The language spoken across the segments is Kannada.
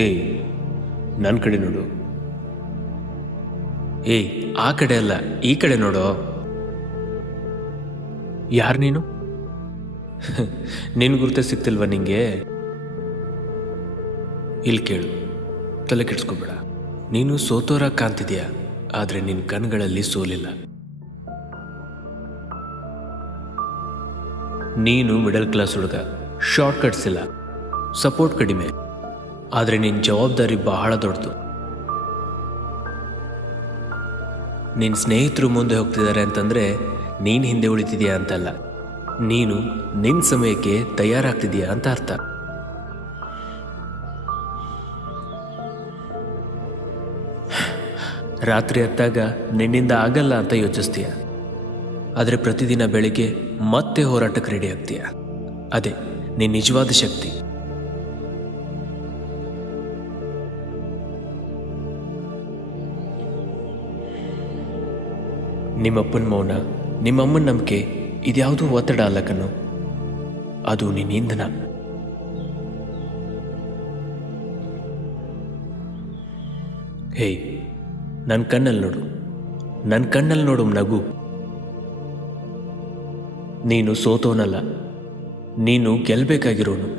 ಏಯ್ ನನ್ನ ಕಡೆ ನೋಡು. ಏಯ್ ಆ ಕಡೆ ಅಲ್ಲ, ಈ ಕಡೆ ನೋಡೋ. ಯಾರು ನೀನು? ನಿನ್ ಗುರುತೆ ಸಿಗ್ತಿಲ್ವ ನಿಂಗೆ? ಇಲ್ಲಿ ಕೇಳು, ತಲೆ ಕೆಡ್ಸ್ಕೊಬೇಡ. ನೀನು ಸೋತೋರ ಕಾಣ್ತಿದ್ಯಾ, ಆದ್ರೆ ನಿನ್ನ ಕಣ್ಗಳಲ್ಲಿ ಸೋಲಿಲ್ಲ. ನೀನು ಮಿಡಲ್ ಕ್ಲಾಸ್ ಹುಡುಗ, ಶಾರ್ಟ್ ಕಟ್ಸ್ ಇಲ್ಲ, ಸಪೋರ್ಟ್ ಕಡಿಮೆ, ಆದರೆ ನಿನ್ನ ಜವಾಬ್ದಾರಿ ಬಹಳ ದೊಡ್ಡದು. ನಿನ್ನ ಸ್ನೇಹಿತರು ಮುಂದೆ ಹೋಗ್ತಿದ್ದಾರೆ ಅಂತಂದರೆ ನೀನು ಹಿಂದೆ ಉಳಿತಿದ್ಯಾ ಅಂತಲ್ಲ, ನೀನು ನಿನ್ನ ಸಮಯಕ್ಕೆ ತಯಾರಾಗ್ತಿದ್ಯಾ ಅಂತ ಅರ್ಥ. ರಾತ್ರಿ ಹತ್ತಾಗ ನಿನ್ನಿಂದ ಆಗಲ್ಲ ಅಂತ ಯೋಚಿಸ್ತೀಯ, ಆದರೆ ಪ್ರತಿದಿನ ಬೆಳಿಗ್ಗೆ ಮತ್ತೆ ಹೋರಾಟಕ್ಕೆ ರೆಡಿ ಆಗ್ತೀಯ. ಅದೇ ನಿನ್ನ ನಿಜವಾದ ಶಕ್ತಿ. ನಿಮ್ಮಪ್ಪನ ಮೌನ, ನಿಮ್ಮಮ್ಮನ ನಂಬಿಕೆ, ಇದ್ಯಾವುದೂ ಒತ್ತಡ ಅಲ್ಲ ಕಣ್ಣು, ಅದು ನಿನ್ನ ಇಂಧನ. ಹೇಯ್, ನನ್ನ ಕಣ್ಣಲ್ಲಿ ನೋಡು, ನನ್ನ ಕಣ್ಣಲ್ಲಿ ನೋಡು ನಗು. ನೀನು ಸೋತೋನಲ್ಲ, ನೀನು ಗೆಲ್ಲಬೇಕಾಗಿರೋನು.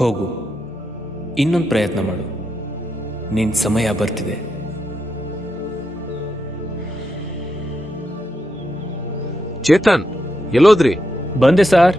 ಹೋಗು, ಇನ್ನೊಂದು ಪ್ರಯತ್ನ ಮಾಡು, ನಿನ್ನ ಸಮಯ ಬರ್ತಿದೆ. ಚೇತನ್, ಎಲ್ಲೋದ್ರಿ? ಬಂದೆ ಸಾರ್.